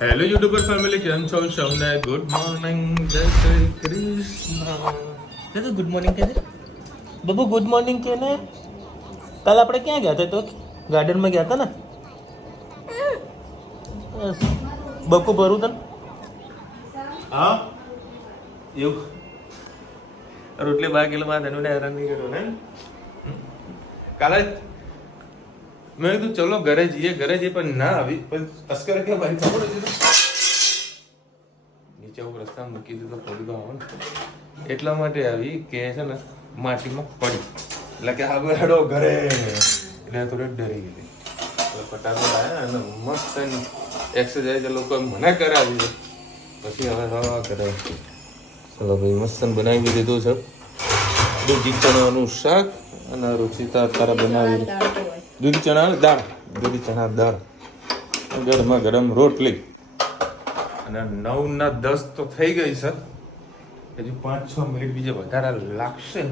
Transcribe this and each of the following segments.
Hello YouTuber family, કેમ છો સૌને? ગુડ મોર્નિંગ, જય શ્રી કૃષ્ણ. ગુડ મોર્નિંગ કે બબુ, ગુડ મોર્નિંગ કે ને. કાલ આપણે ક્યાં ગયા હતા? તો ગાર્ડનમાં ગયા હતા ને. બકુ ભરું તને. હા એવું રોટલી 12 કિલો બાદ એનું હેરાન નહીં કર્યું ને. કાલે મેં કીધું ચલો ઘરે જઈએ પણ ના આવી. પણ અસ્કરે કે મારી ખબર હતી નીચે હું રસ્તા મૂકી દીધો, પડી ગયો ને એટલા માટે આવી કે છે ને માટીમાં પડી એટલે કે હા હેડો ઘરે, એટલે થોડી ડરી ગઈ. ફટાફટ આવ્યા અને મસ્ત એક્સરસાઇઝ લોકો મને કરાવી. પછી હવે હા કરે. ચલો ભાઈ, મસ્ત બનાવી દીધું છે. દૂધી ચણાનું શાક અને રુચિતા તારા બનાવી દૂધી ચણા દાળ, દૂધી ચણા દાળ, ગરમા ગરમ રોટલી. અને 9 ના 10 તો થઈ ગઈ છે. હજુ 5-6 મિનિટ બીજે વધારે લાગશે.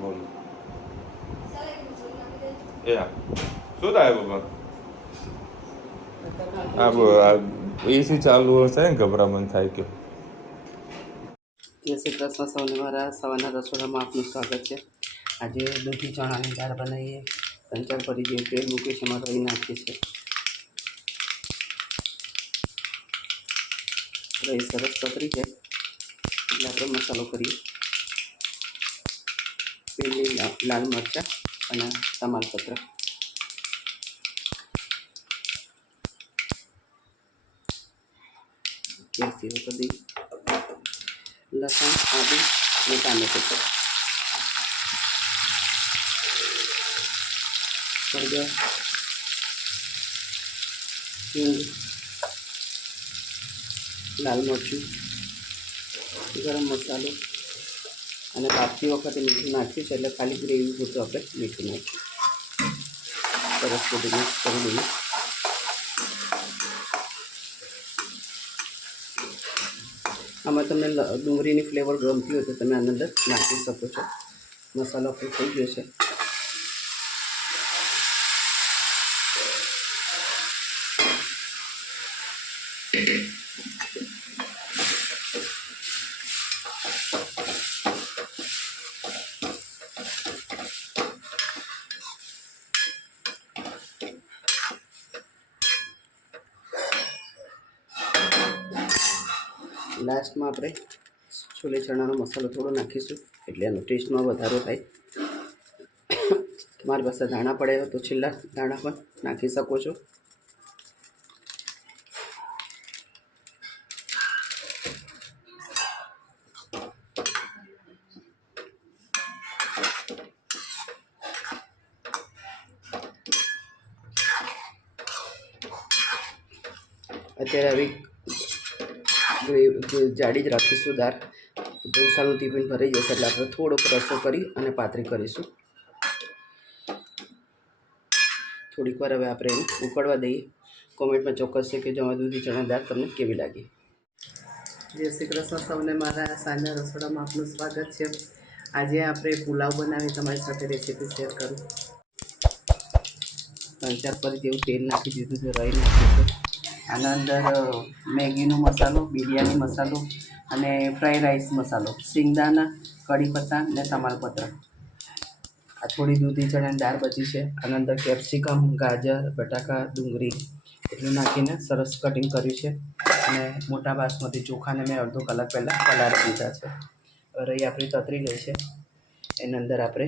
બોલો શું થાય બાબા? એસી ચાલુ હશે ને ગભરામણ થાય કે. જય શ્રી કૃષ્ણ સૌને મારા સવારના રસોડામાં આપનું સ્વાગત છે. આજે દૂધી ચણાની દાળ બનાવીએ. 3-4 ભરી જેવું તેલ મૂકીએ છે, એમાં રહી નાખીએ છીએ. રહી સરસ પતરી જાય એટલે આપણે મસાલો કરીએ. પેલી લાલ મરચાં અને તમાલપત્ર, ગેસ ધીરો કરી દઈએ. લસણ, આદુ અને ટામેટું, હળદર, હિંગ, લાલ મરચું, ગરમ મસાલો અને બાફતી વખતે મીઠું નાખ્યું છે, એટલે ખાલી ગ્રેવી પૂરતું આપણે મીઠું નાખ્યું. સરસ બધું મિક્સ કરી દઈએ. આમાં તમને ડુંગળીની ફ્લેવર ગમતી હોય તો તમે આની અંદર નાખી શકો છો. મસાલો આપણો થઈ ગયો છે. લાસ્ટમાં આપણે છોલે ચણાનો મસાલો થોડો નાખીશું, એટલે એનો ટેસ્ટમાં વધારો થાય. તમારી પાસે દાણા પડ્યા તો છેલ્લા દાણા પણ નાખી શકો છો. અત્યારે આવી જાડી જ રાખીશું દાળ. ઢોસાનું ટિફિન ભરાઈ જશે એટલે આપણે થોડોક રસો કરી અને પાતળી કરીશું. થોડીક વાર હવે આપણે એને ઉકળવા દઈએ. કોમેન્ટમાં ચોક્કસ છે કે જો દૂધી ચણા દાળ તમને કેવી લાગી. જય શ્રી કૃષ્ણ સૌને મારા સાંજના રસોડામાં આપનું સ્વાગત છે. આજે આપણે પુલાવ બનાવી તમારી સાથે રેસીપી શેર કરું. 3-4 પર જેવું તેલ નાખી દીધું છે, રાઈ નાખ્યું છે. આના અંદર મેગીનો મસાલો, બિરયાની મસાલો અને ફ્રાઈડ રાઈસ મસાલો, સિંગદાણા, કઢી પત્તા અને તમાલપત્ર. આ થોડી દૂધી ચણાની દાળ બચી છે. આના અંદર કેપ્સિકમ, ગાજર, બટાકા, ડુંગળી એટલું નાખીને સરસ કટિંગ કર્યું છે. અને મોટા બાસમતી ચોખાને મેં અડધો કલાક પહેલાં પલાળી દીધા છે. રહી આપણી તતરી ગઈ છે. એની અંદર આપણે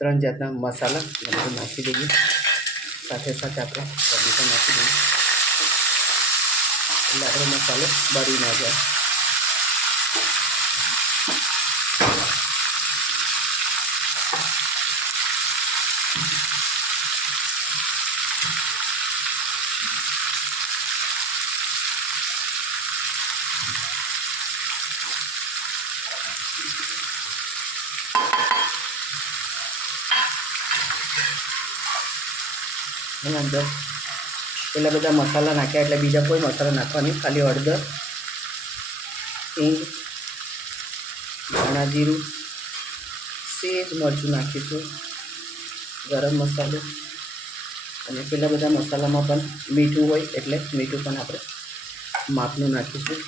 3 જાતના મસાલા બધું નાખી દઈએ. સાથે સાથે આપણે કઢી પણ નાખી દઈએ એટલે આપણો મસાલો બળી ના જાય. એના અંદર પેલા બધા મસાલા નાખ્યા એટલે બીજા કોઈ મસાલા નાખવાની, ખાલી હળદર, હિંગ, ધાણા જીરું, સેજ મરચું નાખીશું, ગરમ મસાલો, અને પેલા બધા મસાલામાં પણ મીઠું હોય એટલે મીઠું પણ આપણે માપનું નાખીશું.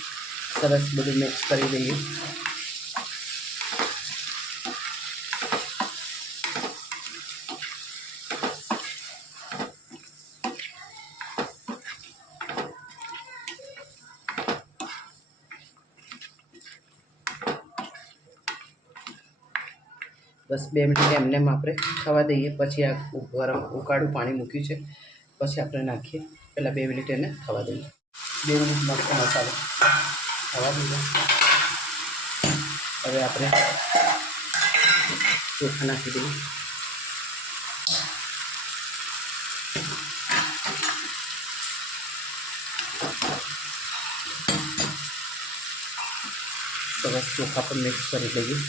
સરસ બધું મિક્સ કરી દઈએ. બસ 2 મિનિટ એમને આપણે થવા દઈએ. પછી આ ગરમ ઉકાળું પાણી મૂક્યું છે, પછી આપણે નાખીએ. પહેલાં 2 મિનિટ એને થવા દઈએ. 2 મિનિટ માટે મસાલો થવા દઈએ. હવે આપણે ચોખા નાખી દઈએ. સરસ ચોખા પર મિક્સ કરી દઈએ.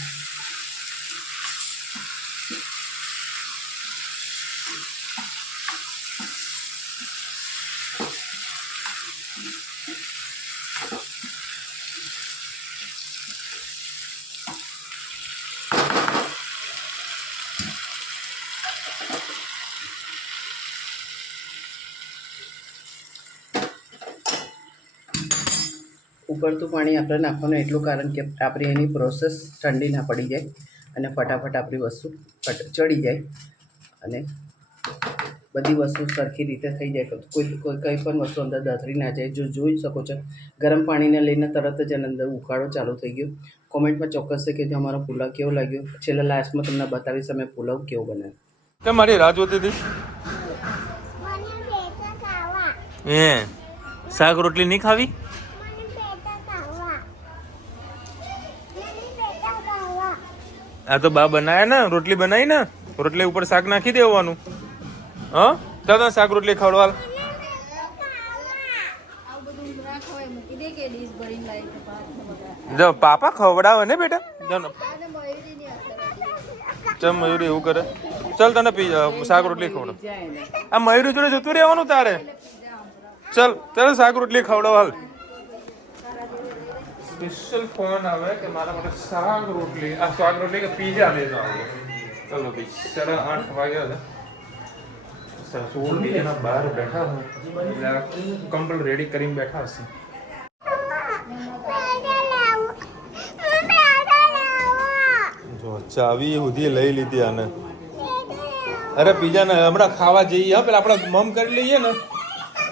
ઉકળતું પાણી આપણે નાખવાનું એટલું કારણ કે આપણે એની પ્રોસેસ ઠંડી ના પડી જાય અને ફટાફટ આપણી વસ્તુ ચડી જાય અને બધી વસ્તુ સરખી રીતે થઈ જાય. કંઈ પણ વસ્તુ અંદર દથરી ના જાય. જો જોઈ શકો છો ગરમ પાણીને લઈને તરત જ એની અંદર ઉકાળો ચાલુ થઈ ગયો. કોમેન્ટમાં ચોક્કસ છે કે જો અમારો પુલાવ કેવો લાગ્યો. છેલ્લા લાસ્ટમાં તમને બતાવીશ અમે પુલાવ કેવો બનાવ્યો. કેમ મારી રાહ જોતી હતી? શાક રોટલી નહીં ખાવી? આ તો બા બનાયા ને, રોટલી બનાવી ને, રોટલી ઉપર શાક નાખી દેવાનું. હા ચાલો શાક રોટલી ખવડવા. જો પાપા ખવડાવે ને બેટા. ચલ મયુરી એવું કરે. ચલ તને શાક રોટલી ખવડાવ. આ મયુરી જોડે જતું રહેવાનું તારે. ચલ ચાલો શાક રોટલી ખવડાવ. સ્પેશિયલ ફોન આવે કે મારા માટે શાક રોટલી કે પીઝા લેજો આવો. ચલો ભાઈ 8:30 વાગ્યા છે. સોળ બીજાના બહાર બેઠા હોય કમ્પ્લીટ રેડી કરીને બેઠા હશે. જો ચાવી સુધી લઈ લીધી આને. અરે પીઝા ને હમણાં ખાવા જઈએ. હા પેલા આપણે મમ કરી લઈએ ને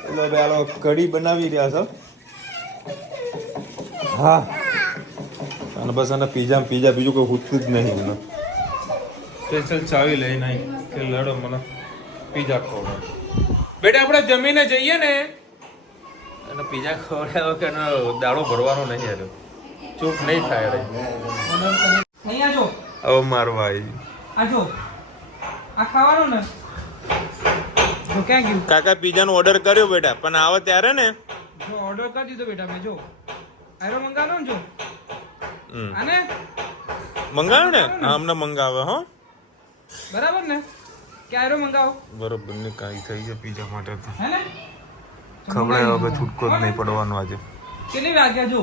એટલે પેલો કઢી બનાવી રહ્યા છો. હા અને બસ આને પીઝા બીજું કોઈ પૂછતું જ નહીં. મને સ્પેશિયલ ચાવી લઈને આવી કે લડો મને પીઝા ખવડાવ. બેટા આપણે જમીને જઈએ ને અને પીઝા ખવડાવો કે દાડો ભરવાનો નહીં આવ્યો. ચૂપ નહીં થાય રે. હવે મારો ભાઈ આ ખાવાનું ને ક્યાં ગયું? કાકા પીઝાનો ઓર્ડર કર્યો બેટા, પણ આવે ત્યારે ને જો ઓર્ડર કરી દીધો બેટા. મેં જો આયરો મંગાવો ને. જો આને મંગાવ્યો ને? હા અમને મંગાવે. હો બરાબર ને કે આયરો મંગાવો? બરોબર ને કાઈ થઈ ગયો પીઝા માટે તો હે ને ખવડાય. હવે છૂટકો જ નહીં પડવાનો આજે. કેટલી વાગ્યા? જો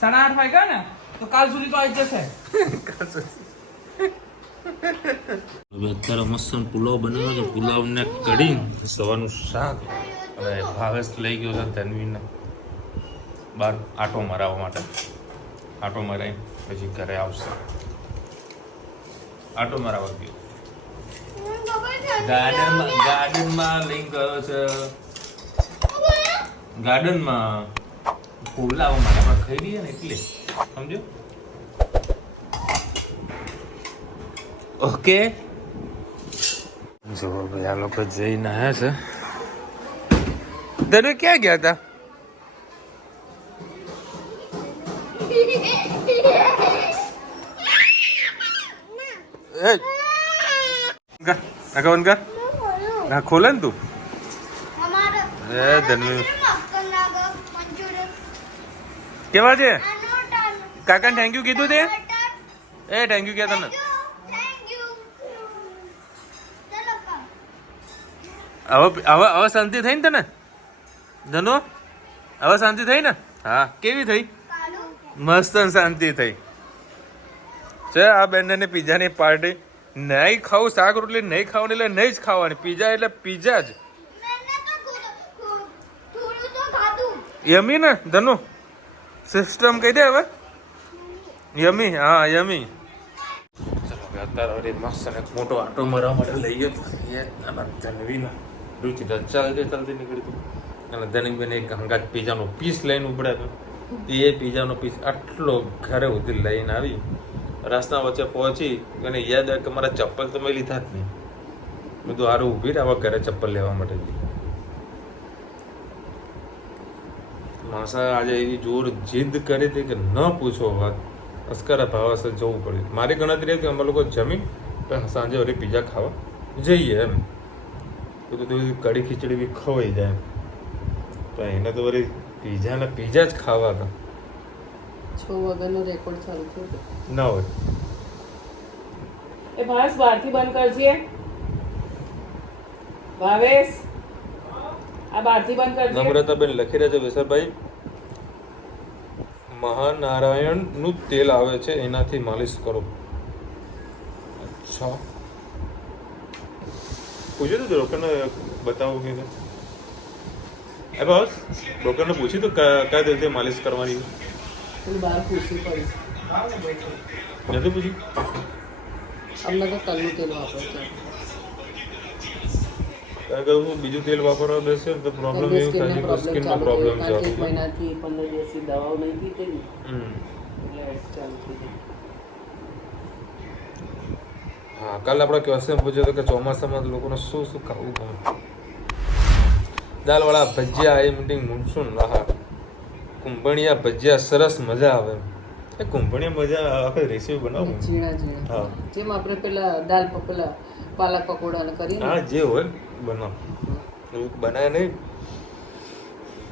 8:30 વાગ્યા ને તો કાલ સુધી તો આવી જશે. હવે અત્યારે મસ્ત પુલાવ બનાવ્યો છે. પુલાવ ને કઢી, સવારનું શાક. હવે ભાવેશ લઈ ગયો છે તન્વીને બહાર આટો મરાવવા માટે. આટો મરાવી પછી ઘરે આવશે. આટો મરાવવા ગયો. ગાર્ડનમાં લઈ ગયો છે. ગાર્ડનમાં પુલાવ માટે આપણે ખાઈ લઈએ ને એટલે સમજો. ઓકે જો ભાઈ આ લોકો જઈને આવ્યા છે. તને ક્યાં ગયા હતા? ખોલે ને તું. કેવા છે? કાકા થેન્ક યુ કીધું તે? થેન્ક યુ ક્યાં તને? હવે શાંતિ થઈ ને તને ધનો? હવે શાંતિ થઈ ને? હા કેવી થઈ? મસ્ત શાંતિ થઈ છે. આ બેનને પીઝાની પાર્ટી નહીં ખાવું શાક રોટલી નહીં ખાવાની એટલે નહીં જ ખાવાની. પીઝા એટલે પીઝા જ. યમી ને ધનુ સિસ્ટમ કહી દે હવે. યમી, હા યમી. ચલો હવે અત્યારે મસ્ત અને મોટો આટો મારવા માટે લઈ ગયો અને ધનવીને રુચિ ચાલતી નીકળી હતું અને ધનવીને એક હંગાત પીઝાનો પીસ લઈને ઉપડ્યા હતો. એ પીઝાનો પીસ આટલો ઘરે સુધી લઈને આવી. રસ્તા વચ્ચે પહોંચી અને યાદ આવે કે મારા ચપ્પલ તો મેં લીધા જ નહીં. મેં તો હારું ઊભી રહ્યા ઘરે ચપ્પલ લેવા માટે. માસા આજે એવી જોર જીદ કરી હતી કે ન પૂછો વાત. અસ્કરા ભાવાસર જવું પડ્યું. મારી ગણતરી હતી અમે લોકો જમી પણ સાંજે વળી પીઝા ખાવા જઈએ એમ. બધું કઢી ખીચડી બી ખવાઈ જાય એમ. પણ એને તો વળી પીઝા જ ખાવા હતા. 6 વાગ્યાનો રેકોર્ડ ચાલુ થયો ના હોય એ ભાસ બહારથી બંધ કરજે. ભાવેશ આ બહારથી બંધ કરજે. નમ્રતાબેન લખી રહ્યા છે વિસરભાઈ મહાનારાયણ નું તેલ આવે છે એનાથી માલિશ કરો. અચ્છા પૂછ્યું તું ડોક્ટરને બતાવો કે બસ ડોક્ટરને પૂછ્યું તું કયા તેલથી માલિશ કરવાની બહાર પૂછવું પડે. નથી પૂછ્યું. અમને તો તલનું તેલ વાપરે છે. કારણ કે હું બીજું તેલ વાપરવા બેસે તો પ્રોબ્લેમ એવું થાય છે કે સ્કિનમાં પ્રોબ્લેમ છે. 1 મહિનાથી 15 દિવસથી દવાઓ નહીં પીતી ને એટલે ચાલુ થઈ જાય. હા કાલે આપણે ક્વેશ્ચન પૂછ્યો હતો કે ચોમાસામાં લોકોને શું શું ખાવું ગમે. દાલવાળા ભજીયા એ મીટિંગ મૂનસૂન રાહા કુંભણિયા ભજીયા સરસ મજા આવે. એ કુંભણિયા મજા આખી રેસીપી બનાવો. ઝીણા જેમ આપણે પેલા પેલા પાલક પકોડા કરીને હા જે હોય બનાવો. બનાય નહીં.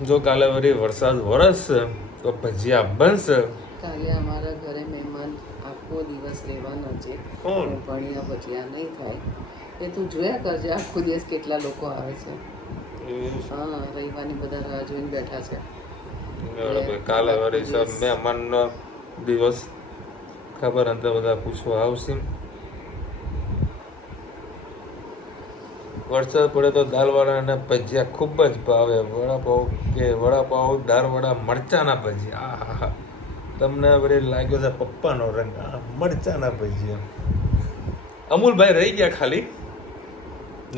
જો કાલે વળી વરસાદ વરસશે તો ભજીયા બનશે. કાલે અમારા ઘરે મહેમાન આખો દિવસ રહેવાનો છે. કોણ? ભણિયા ભજીયા નહીં થાય એ તું જોયા કરજે આખો દિવસ કેટલા લોકો આવે છે. હા રવિવારની બધા રાહ જોઈને બેઠા છે. કાલે વળી સર મહેમાનનો દિવસ ખબર અંતે બધા પૂછવા આવશે. વરસાદ પડે તો દાલવાળા અને ભજીયા ખૂબ જ ભાવે. વડાપાવ દાળવડા મરચાના ભજીયા આહા તમને વળી લાગ્યો છે પપ્પાનો રંગ. મરચાના ભજીયા. અમૂલભાઈ રહી ગયા ખાલી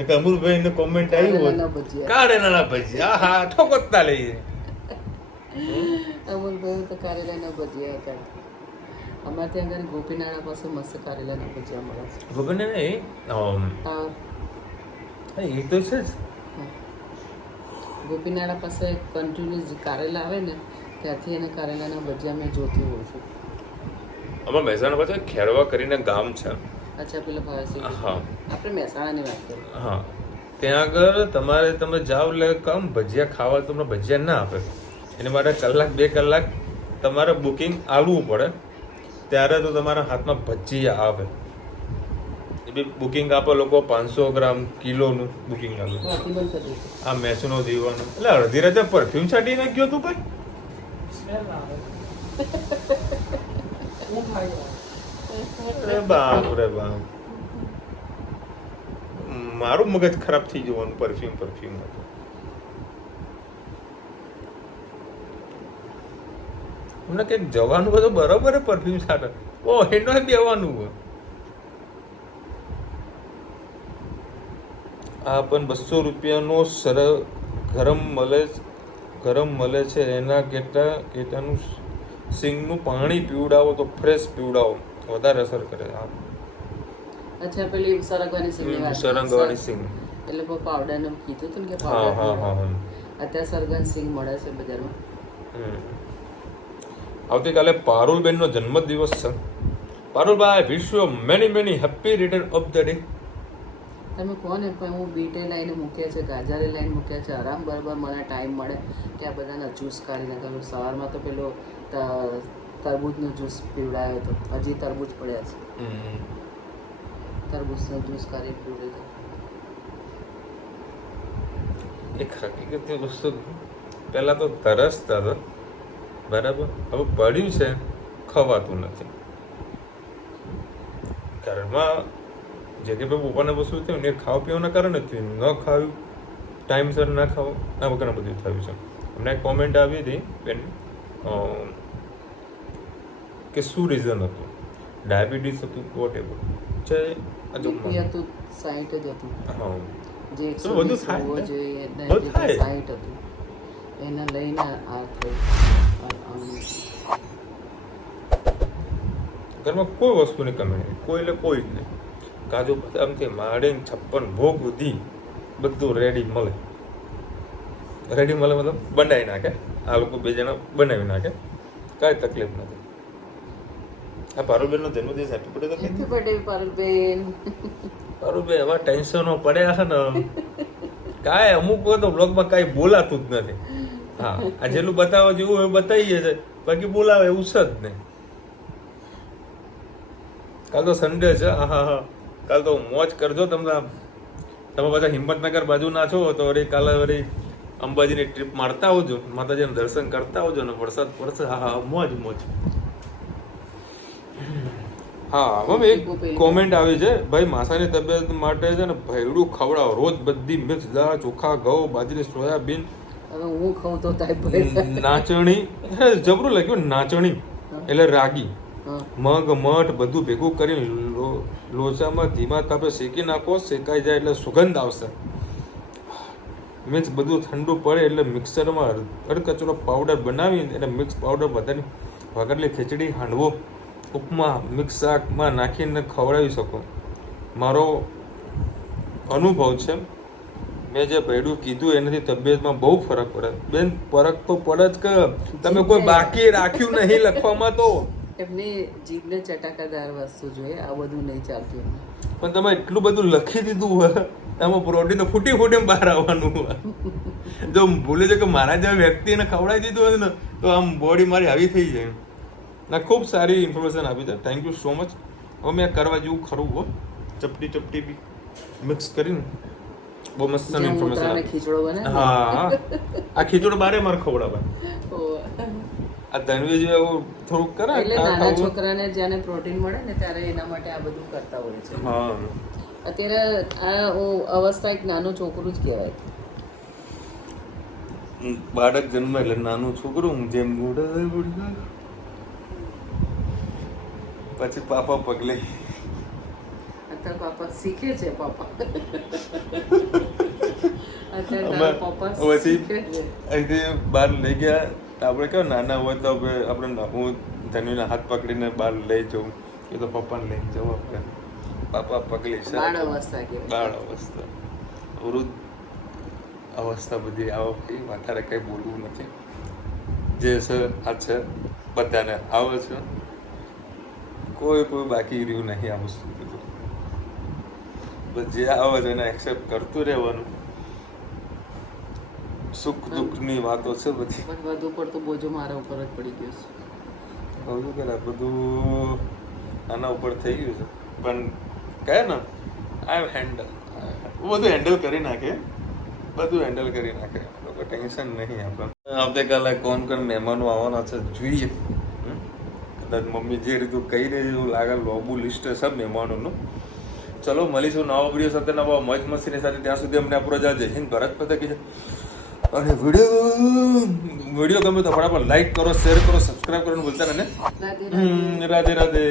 કે અમૂલભાઈ ને કોમેન્ટ આવી હોય કારેલાના ભજીયા આહા ઠોકતા લઈએ. અમૂલભાઈ તો કારેલાના ભજીયા હતા. અમારે ત્યાં આગળ ગોપીનાળા પાસે મસ્ત કારેલાના ભજીયા મળે છે. ગોપીનાળા એ તો છે જ. ગોપીનાળા પાસે કન્ટિન્યુઅસ કારેલા આવે ને ત્યાંથી એને કારેલાના ભજીયા મેં જોતી હોઉં છું. અમારા મહેસાણા પાસે ખેડવા કરીને ગામ છે. અચ્છા પેલા ભાવેસી. હા આપણે મહેસાણાની વાત કરીએ. હા ત્યાં આગળ તમે જાઓ એટલે કમ ભજીયા ખાવા તમને ભજીયા ના આપે. એની માટે કલાક 2 કલાક તમારે બુકિંગ આવવું પડે ત્યારે તો તમારા હાથમાં ભજીયા આવે. એ બી બુકિંગ આપો લોકો 500 ગ્રામ કિલોનું બુકિંગ આપે. આ મેચનો દીવાનો એટલે અડધી રાતે પરફ્યુમ છાંટી નાખ્યો તું કઈ. બાપ રે બાપ મારું મગજ ખરાબ થઈ જવાનું. પરફ્યુમ હતું. અમને કંઈક જવાનું હોય તો બરોબર પરફ્યુમ છાંટે. ઓ એનો બેવાનું હોય. આ પણ 200 રૂપિયાનો ગરમ મળે છે. એના કેટાનું સિંગનું પાણી પીવડાવો તો ફ્રેશ પીવડાવો વધારે અસર કરે. અચ્છા પેલી સરગવાની સિંગ એટલે પાવડર ને કીધું હતું ને કે પાવડર. અત્યારે સરગન સિંગ મળે છે બજારમાં. આવતીકાલે પારુલબેનનો જન્મદિવસ છે. Parulbhai wish you many happy return of the day. તમે કોને પણ હું બીટે લાઈને મૂક્યા છે, ગાજરે લાઈને મૂક્યા છે. આરામ બરાબર મને ટાઈમ મળે ત્યાં બધાના જ્યુસ કાઢીને કરું. સવારમાં તો પેલો તરબૂચનો જ્યુસ પીવડાયો હતો. હજી તરબૂચ પડ્યા છે. તરબૂચનો જ્યુસ કાઢી પીવડાવ્યો. એક હકીકતની વસ્તુ પહેલાં તો તરસતા હતા બરાબર, હવે પડ્યું છે ખવાતું નથી. ઘરમાં જે કે ભાઈ પપ્પાને વસ્તુ થયું ને એ ખાવા પીવાના કારણે જ થયું, ન ખાવું ટાઈમસર ના ખાવું આ વગર બધું થયું છે. અમને એક કોમેન્ટ આવી હતી બેન કે શું રીઝન હતું, ડાયાબિટીસ હતું, વોટ એવર છે બીપી હતું 60 જ હતું, હા જે તો બધું 120 થાય હોવો ને? જોઈએ બધું થાય. 60 હતું, એને લઈને આ થયું. ઘરમાં કોઈ વસ્તુની કમી નહીં, કોઈ એટલે કોઈ જ નહીં. કાજુ બદામથી માંડીને 56 ભોગ સુધી બધું રેડી મળે. રેડી મળે મતલબ બનાવી નાખે, આ લોકો 2 જણા બનાવી નાખે, કાંઈ તકલીફ નથી. આ પારુલબેનનો જન્મદિવસ હેપી બર્થડે તો હેપી બર્થડે પારુલબેન. પારુલબેન એવા ટેન્શનો પડ્યા છે ને કાંઈ અમુક હોય તો બ્લોગમાં કાંઈ બોલાતું જ નથી. હા આ જેટલું બતાવવા જેવું હોય બતાવીએ છે, બાકી બોલાવે એવું છે જ નહીં. કાલ તો સન્ડે છે, હા હા હા, કાલ તો મોજ કરજો. તમે પાછા હિંમતનગર બાજુ ના છો તો વળી કાલે વળી અંબાજીની ટ્રીપ મારતા આવજો, માતાજીના દર્શન કરતા આવજો ને વરસાદ પડશે. હા હા મોજ મોજ. હા મમ્મી એક કોમેન્ટ આવી છે, ભાઈ માસાની તબિયત માટે છે ને ભૈડું ખવડાવો રોજ, બધી મિક્સ દાળ, ચોખા, ઘઉં, બાજરી, સોયાબીન, હવે હું ખાઉં તો થાય. નાચણી, જબરું લખ્યું નાચણી એટલે રાગી, હા મગ, મઠ બધું ભેગું કરીને લોચામાં ધીમા તાપે શેકી નાખો, શેકાઈ જાય એટલે સુગંધ આવશે. મિક્સ બધું ઠંડુ પડે એટલે મિક્સરમાં અડકચરો પાવડર બનાવી એને મિક્સ પાવડર બધાની વઘારેલી ખીચડી, હાંડવો, ઉપમા, મિક્સ શાકમાં નાખીને ખવડાવી શકો. મારો અનુભવ છે, મેં જે ભેડું કીધું એનાથી તબિયતમાં બહુ ફરક પડે. બેન ફરક તો પડે જ કે તમે કોઈ બાકી રાખ્યું નહીં લખવામાં તો. એમની જીભને ચટાકાદાર વસ્તુ જોઈએ, આ બધું નહીં ચાલતું. પણ તમે એટલું બધું લખી દીધું હોય એમાં પ્રોટીન તો ફૂટી ફૂટીને બહાર આવવાનું હોય. જો ભૂલે છે કે મારા જેવા વ્યક્તિને ખવડાવી દીધું હોય ને તો આમ બોડી મારી આવી થઈ જાય. ના ખૂબ સારી ઇન્ફોર્મેશન આપી છે, થેન્ક યુ સો મચ. હવે મેં કરવા જેવું ખરું હો, ચપટી ચપટી બી મિક્સ કરીને બહુ મસ્ત ઇન્ફોર્મેશન આપી. ખીચડો બને. હા આ ખીચડો બારે મારે ખવડાવે. આ તનવી જો એવું થોડુંક કરે એટલે નાના છોકરાને જ્યારે પ્રોટીન મળે ને ત્યારે એના માટે આ બધું કરતા હોય છે. હા અત્યારે આ અવસ્થા એક નાનું છોકરું જ કહેવાય. બાળક જન્મ એટલે નાનું છોકરું જેમ પછી પાપા પગલે. અત્યારે પાપા શીખે છે. પાપા અત્યારે પાપા શીખે છે. અહીંથી બહાર લઈ ગયા આપણે કેવું નાના હોય તો આપણે હું ધનુના હાથ પકડીને બહાર લઈ જાઉં, એ તો પપ્પાને લઈ જાઉં આપણે. પાપા પગલી છે, બાળ અવસ્થા કહેવાય. બાળ અવસ્થા, વૃદ્ધ અવસ્થા બધી આવો. વધારે કંઈ બોલવું નથી, જે છે આ છે, બધાને આવે છે, કોઈ બાકી રહ્યું નહીં આ વસ્તુ બધું. બસ જે આવે છે એને એક્સેપ્ટ કરતું રહેવાનું. સુખ દુઃખની વાતો છે બધી. પણ વધુ પડતો બોજો મારા ઉપર જ પડી ગયો છે. કહું કે બધું આના ઉપર થઈ ગયું છે, પણ કહે ને આઈ હેન્ડલ, બધું હેન્ડલ કરી નાખે, બધું હેન્ડલ કરી નાખે, લોકો ટેન્શન નહીં આપણને. આવતીકાલે કોણ મહેમાનો આવવાના છે જોઈએ. કદાચ મમ્મી જે રીતું કહી રહી છે એવું લાગે, લોબુ લિસ્ટ છે મહેમાનોનું. ચલો મળીશું નવા વિડીયો સાથે, નવા મોજ મસ્તીની સાથે. ત્યાં સુધી અમને આપણો જય હિન્દ ભારત પતા છે. અને વિડીયો ગમે તો ફટાફટ લાઈક કરો, શેર કરો, સબસ્ક્રાઈબ કરવાનું ભૂલતા નહીં. રાધે રાધે.